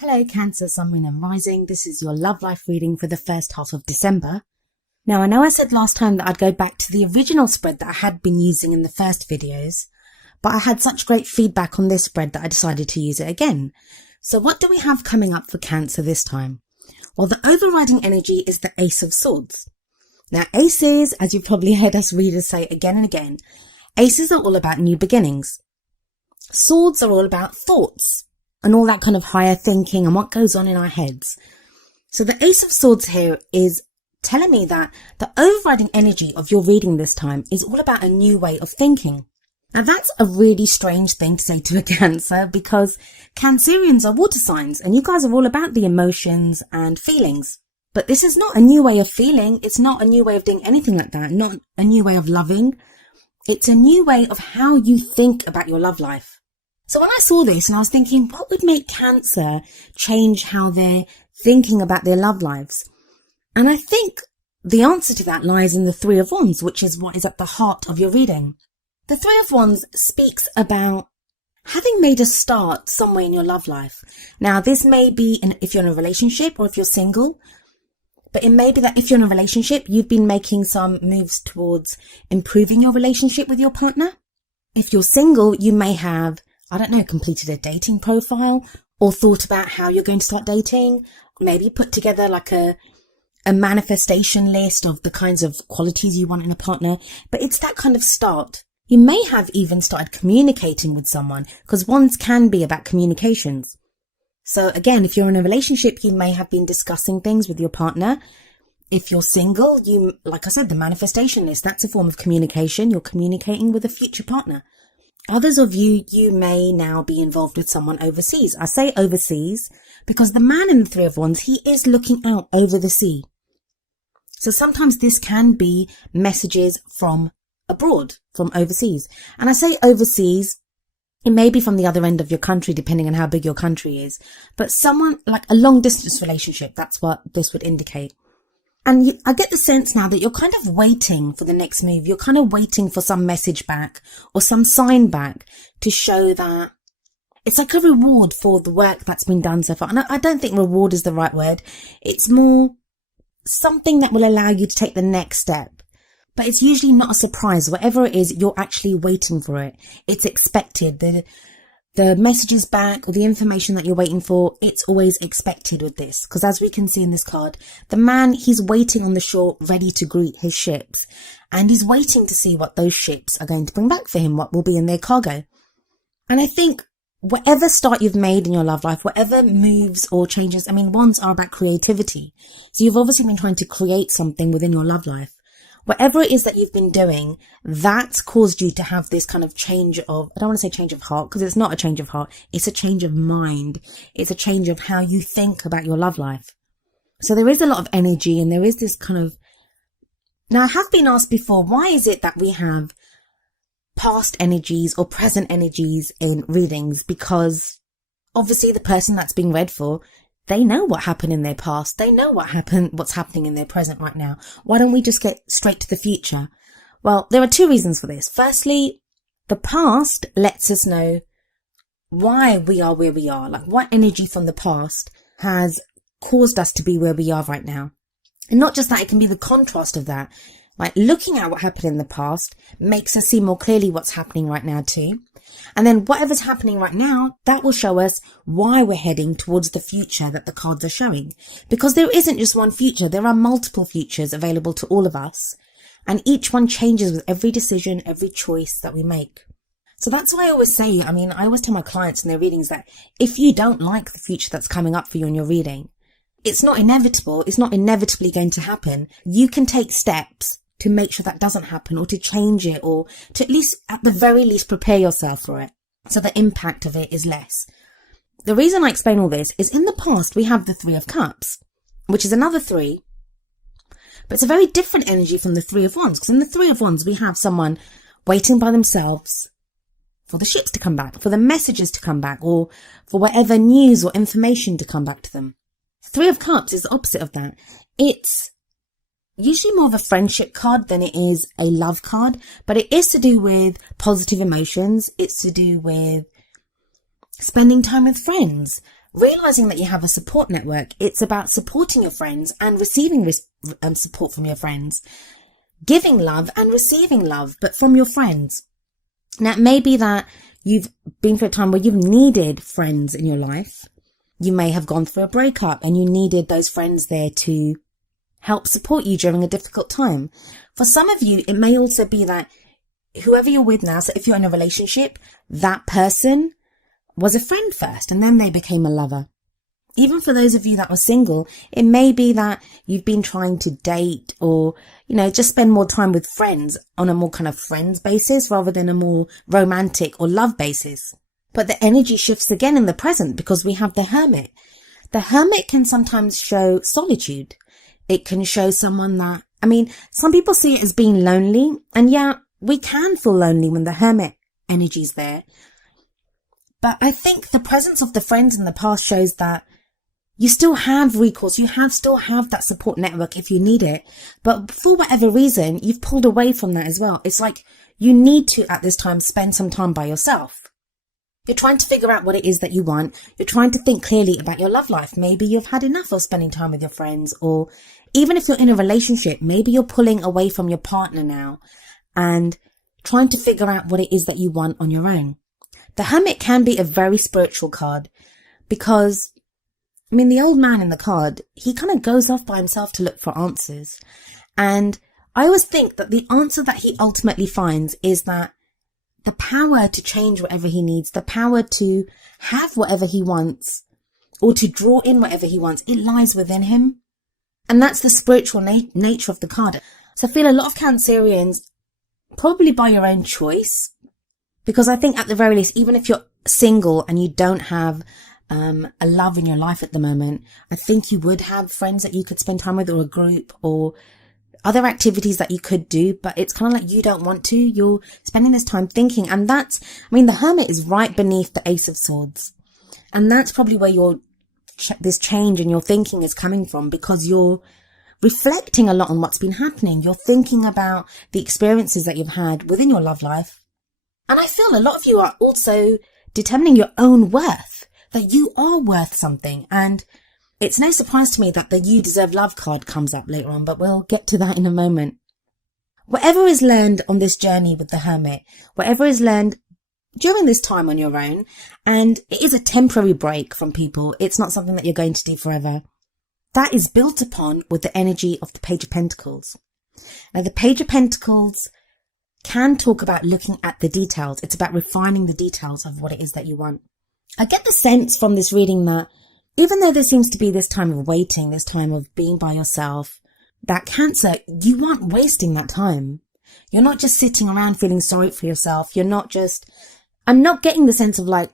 Hello Cancer, Sun, Moon and Rising. This is your love life reading for the first half of December. Now I know I said last time that I'd go back to the original spread that I had been using in the first videos, but I had such great feedback on this spread that I decided to use it again. So what do we have coming up for Cancer this time? Well, the overriding energy is the Ace of Swords. Now aces, as you've probably heard us readers say again and again, aces are all about new beginnings. Swords are all about thoughts and all that kind of higher thinking and what goes on in our heads. So the Ace of Swords here is telling me that the overriding energy of your reading this time is all about a new way of thinking. Now that's a really strange thing to say to a Cancer, because Cancerians are water signs and you guys are all about the emotions and feelings. But this is not a new way of feeling. It's not a new way of doing anything like that. Not a new way of loving. It's a new way of how you think about your love life. So when I saw this and I was thinking, what would make Cancer change how they're thinking about their love lives? And I think the answer to that lies in the Three of Wands, which is what is at the heart of your reading. The Three of Wands speaks about having made a start somewhere in your love life. Now, this may be if you're in a relationship or if you're single, but it may be that if you're in a relationship, you've been making some moves towards improving your relationship with your partner. If you're single, you may have, completed a dating profile or thought about how you're going to start dating. Maybe put together like a manifestation list of the kinds of qualities you want in a partner. But it's that kind of start. You may have even started communicating with someone, because wands can be about communications. So again, if you're in a relationship, you may have been discussing things with your partner. If you're single, like I said, the manifestation list, that's a form of communication. You're communicating with a future partner. Others of you may now be involved with someone overseas. I say overseas because the man in the Three of Wands, he is looking out over the sea. So sometimes this can be messages from abroad, from overseas. And I say overseas, it may be from the other end of your country, depending on how big your country is. But someone like a long distance relationship, that's what this would indicate. And I get the sense now that you're kind of waiting for the next move. You're kind of waiting for some message back or some sign back to show that it's like a reward for the work that's been done so far. And I don't think reward is the right word. It's more something that will allow you to take the next step. But it's usually not a surprise. Whatever it is, you're actually waiting for it. It's expected. The messages back or the information that you're waiting for, it's always expected with this. Because as we can see in this card, the man, he's waiting on the shore ready to greet his ships. And he's waiting to see what those ships are going to bring back for him, what will be in their cargo. And I think whatever start you've made in your love life, whatever moves or changes, wands are about creativity. So you've obviously been trying to create something within your love life. Whatever it is that you've been doing, that's caused you to have this kind of change of, I don't want to say change of heart, because it's not a change of heart. It's a change of mind. It's a change of how you think about your love life. So there is a lot of energy and there is this kind of, now I have been asked before, why is it that we have past energies or present energies in readings? Because obviously the person that's being read for, they know what happened in their past. They know what's happening in their present right now. Why don't we just get straight to the future? Well, there are two reasons for this. Firstly, the past lets us know why we are where we are. Like what energy from the past has caused us to be where we are right now. And not just that, it can be the contrast of that. Like looking at what happened in the past makes us see more clearly what's happening right now too. And then whatever's happening right now, that will show us why we're heading towards the future that the cards are showing. Because there isn't just one future. There are multiple futures available to all of us. And each one changes with every decision, every choice that we make. So that's why I always say, I always tell my clients in their readings that if you don't like the future that's coming up for you in your reading, it's not inevitable. It's not inevitably going to happen. You can take steps to make sure that doesn't happen, or to change it, or to at the very least prepare yourself for it, so the impact of it is less. The reason I explain all this is in the past we have the Three of Cups, which is another three, but it's a very different energy from the Three of Wands, because in the Three of Wands we have someone waiting by themselves for the ships to come back, for the messages to come back, or for whatever news or information to come back to them. Three of Cups is the opposite of that. It's usually more of a friendship card than it is a love card, but it is to do with positive emotions. It's to do with spending time with friends, realizing that you have a support network, it's about supporting your friends and receiving support from your friends, giving love and receiving love, but from your friends. Now, it may be that you've been through a time where you've needed friends in your life. You may have gone through a breakup and you needed those friends there to help support you during a difficult time. For some of you, it may also be that whoever you're with now, so if you're in a relationship, that person was a friend first and then they became a lover. Even for those of you that were single, it may be that you've been trying to date or, just spend more time with friends on a more kind of friends basis rather than a more romantic or love basis. But the energy shifts again in the present because we have the Hermit. The Hermit can sometimes show solitude. It can show someone that, some people see it as being lonely, and yeah, we can feel lonely when the Hermit energy's there. But I think the presence of the friends in the past shows that you still have recourse, still have that support network if you need it. But for whatever reason, you've pulled away from that as well. It's like you need to, at this time, spend some time by yourself. You're trying to figure out what it is that you want. You're trying to think clearly about your love life. Maybe you've had enough of spending time with your friends, or even if you're in a relationship, maybe you're pulling away from your partner now and trying to figure out what it is that you want on your own. The Hermit can be a very spiritual card because, the old man in the card, he kind of goes off by himself to look for answers. And I always think that the answer that he ultimately finds is that the power to change whatever he needs, the power to have whatever he wants, or to draw in whatever he wants, it lies within him. And that's the spiritual nature of the card. So I feel a lot of Cancerians, probably by your own choice, because I think at the very least, even if you're single and you don't have a love in your life at the moment, I think you would have friends that you could spend time with, or a group, or other activities that you could do, but it's kind of like you don't want to. You're spending this time thinking, and that's, the Hermit is right beneath the Ace of Swords. And that's probably where this change in your thinking is coming from, because you're reflecting a lot on what's been happening. You're thinking about the experiences that you've had within your love life. And I feel a lot of you are also determining your own worth, that you are worth something. And it's no surprise to me that the You Deserve Love card comes up later on, but we'll get to that in a moment. Whatever is learned on this journey with the Hermit, whatever is learned during this time on your own, and it is a temporary break from people, it's not something that you're going to do forever, that is built upon with the energy of the Page of Pentacles. Now, the Page of Pentacles can talk about looking at the details. It's about refining the details of what it is that you want. I get the sense from this reading that even though there seems to be this time of waiting, this time of being by yourself, that Cancer, you aren't wasting that time. You're not just sitting around feeling sorry for yourself. I'm not getting the sense of like,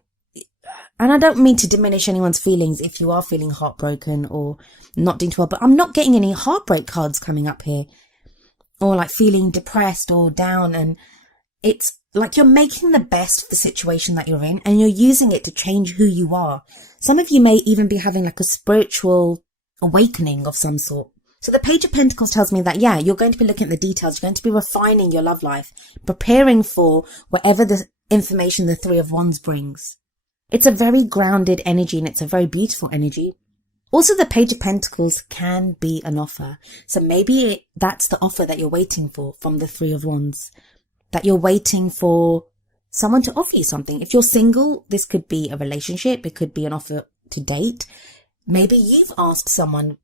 and I don't mean to diminish anyone's feelings if you are feeling heartbroken or not doing too well, but I'm not getting any heartbreak cards coming up here, or like feeling depressed or down. And it's like you're making the best of the situation that you're in, and you're using it to change who you are. Some of you may even be having like a spiritual awakening of some sort. So the Page of Pentacles tells me that, yeah, you're going to be looking at the details. You're going to be refining your love life, preparing for whatever the information the Three of Wands brings. It's a very grounded energy, and it's a very beautiful energy. Also, the Page of Pentacles can be an offer. So maybe that's the offer that you're waiting for from the Three of Wands. That you're waiting for someone to offer you something. If you're single, this could be a relationship. It could be an offer to date. Maybe you've asked someone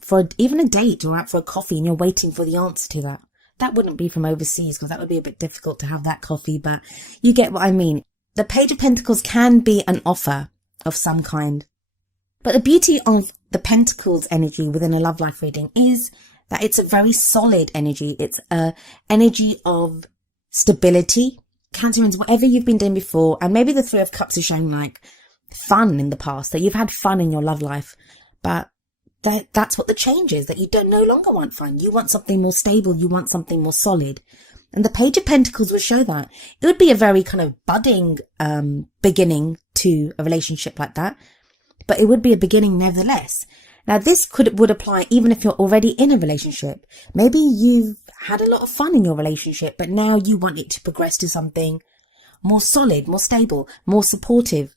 for even a date or out for a coffee, and you're waiting for the answer to that. That wouldn't be from overseas, because that would be a bit difficult to have that coffee, but you get what I mean. The Page of Pentacles can be an offer of some kind. But the beauty of the Pentacles energy within a love life reading is that it's a very solid energy. It's a energy of stability. Cancerians, whatever you've been doing before, and maybe the Three of Cups is showing like fun in the past, that you've had fun in your love life, but that's what the change is, that you don't no longer want fun. You want something more stable. You want something more solid. And the Page of Pentacles would show that. It would be a very kind of budding beginning to a relationship like that, but it would be a beginning nevertheless. Now, this would apply even if you're already in a relationship. Maybe you've had a lot of fun in your relationship, but now you want it to progress to something more solid, more stable, more supportive.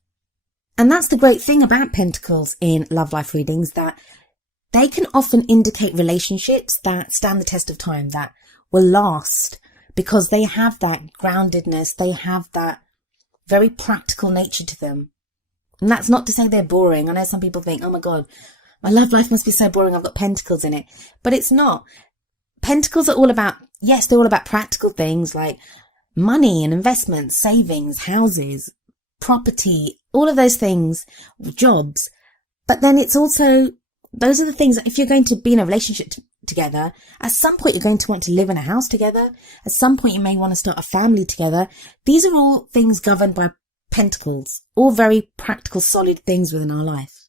And that's the great thing about pentacles in love life readings, that they can often indicate relationships that stand the test of time, that will last, because they have that groundedness, they have that very practical nature to them. And that's not to say they're boring. I know some people think, oh my God, my love life must be so boring, I've got pentacles in it. But it's not. Pentacles are all about, yes, they're all about practical things like money and investments, savings, houses, property, all of those things, jobs. But then it's also, those are the things that if you're going to be in a relationship together, at some point you're going to want to live in a house together. At some point you may want to start a family together. These are all things governed by pentacles, all very practical, solid things within our life.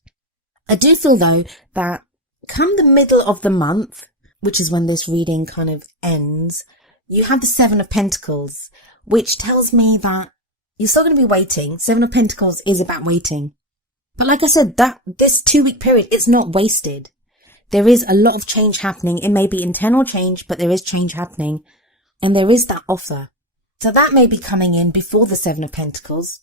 I do feel though that come the middle of the month, which is when this reading kind of ends, you have the Seven of Pentacles, which tells me that you're still going to be waiting. Seven of Pentacles is about waiting. But like I said, that this 2-week period, it's not wasted. There is a lot of change happening. It may be internal change, but there is change happening. And there is that offer. So that may be coming in before the Seven of Pentacles.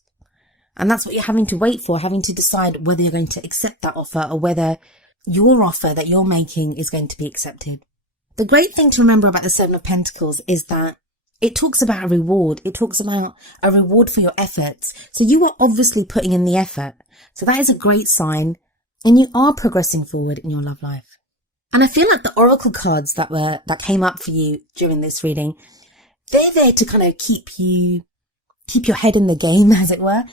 And that's what you're having to wait for, having to decide whether you're going to accept that offer or whether your offer that you're making is going to be accepted. The great thing to remember about the Seven of Pentacles is that it talks about a reward. It talks about a reward for your efforts. So you are obviously putting in the effort. So that is a great sign. And you are progressing forward in your love life. And I feel like the oracle cards that came up for you during this reading, they're there to kind of keep your head in the game, as it were.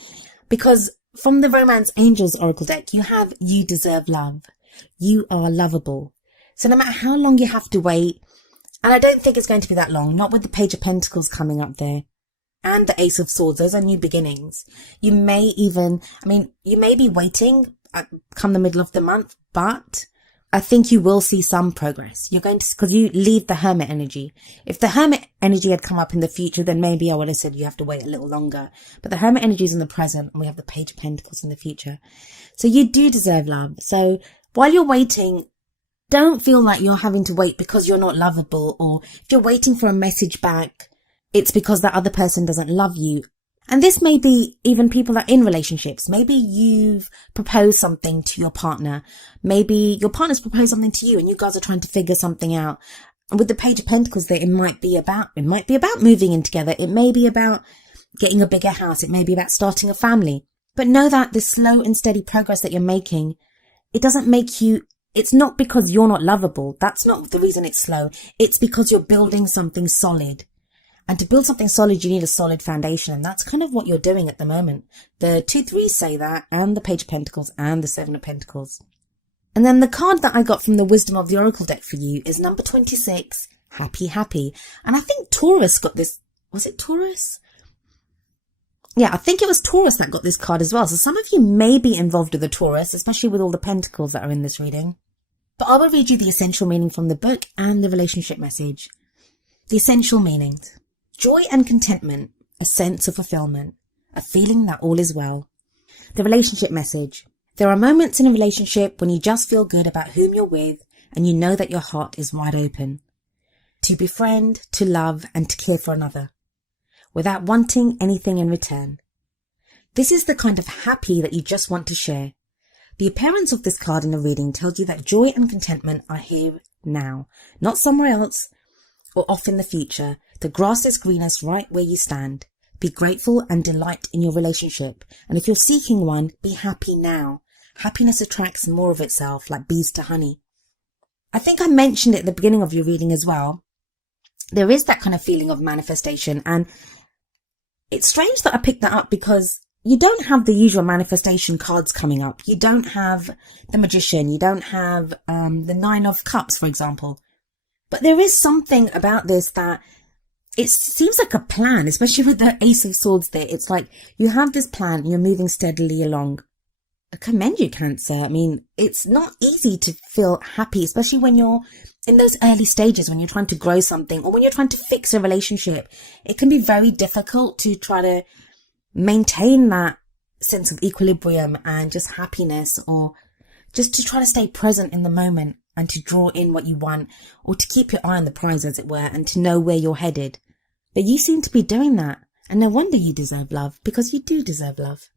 Because from the Romance Angels Oracle deck, you have you deserve love. You are lovable. So no matter how long you have to wait, and I don't think it's going to be that long, not with the Page of Pentacles coming up there, and the Ace of Swords, those are new beginnings. You may be waiting come the middle of the month, but I think you will see some progress. You're going to, because you leave the Hermit energy. If the Hermit energy had come up in the future, then maybe I would have said you have to wait a little longer. But the Hermit energy is in the present, and we have the Page of Pentacles in the future. So you do deserve love. So while you're waiting, don't feel like you're having to wait because you're not lovable, or if you're waiting for a message back, it's because that other person doesn't love you. And this may be even people that are in relationships. Maybe you've proposed something to your partner. Maybe your partner's proposed something to you and you guys are trying to figure something out. And with the Page of Pentacles there, it might be about moving in together. It may be about getting a bigger house. It may be about starting a family. But know that the slow and steady progress that you're making, it doesn't make you, it's not because you're not lovable. That's not the reason it's slow. It's because you're building something solid. And to build something solid, you need a solid foundation. And that's kind of what you're doing at the moment. The 2-3 say that, and the Page of Pentacles and the 7 of Pentacles. And then the card that I got from the Wisdom of the Oracle deck for you is number 26, Happy, Happy. And I think Taurus got this. Was it Taurus? Yeah, I think it was Taurus that got this card as well. So some of you may be involved with the Taurus, especially with all the pentacles that are in this reading. But I will read you the essential meaning from the book and the relationship message. The essential meanings. Joy and contentment, a sense of fulfillment, a feeling that all is well. The relationship message. There are moments in a relationship when you just feel good about whom you're with and you know that your heart is wide open. To befriend, to love and to care for another, without wanting anything in return. This is the kind of happy that you just want to share. The appearance of this card in the reading tells you that joy and contentment are here now, not somewhere else or off in the future. The grass is greenest right where you stand. Be grateful and delight in your relationship. And if you're seeking one, be happy now. Happiness attracts more of itself, like bees to honey. I think I mentioned it at the beginning of your reading as well. There is that kind of feeling of manifestation. And it's strange that I picked that up because you don't have the usual manifestation cards coming up. You don't have the Magician. You don't have the 9 of Cups, for example. But there is something about this that it seems like a plan, especially with the Ace of Swords there. It's like you have this plan and you're moving steadily along. I commend you, Cancer. I mean, it's not easy to feel happy, especially when you're in those early stages, when you're trying to grow something or when you're trying to fix a relationship. It can be very difficult to try to maintain that sense of equilibrium and just happiness, or just to try to stay present in the moment and to draw in what you want, or to keep your eye on the prize, as it were, and to know where you're headed. But you seem to be doing that, and no wonder you deserve love, because you do deserve love.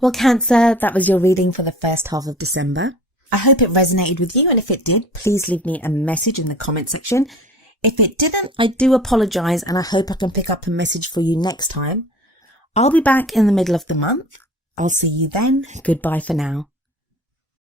Well, Cancer, that was your reading for the first half of December. I hope it resonated with you, and if it did, please leave me a message in the comment section. If it didn't, I do apologise, and I hope I can pick up a message for you next time. I'll be back in the middle of the month. I'll see you then. Goodbye for now.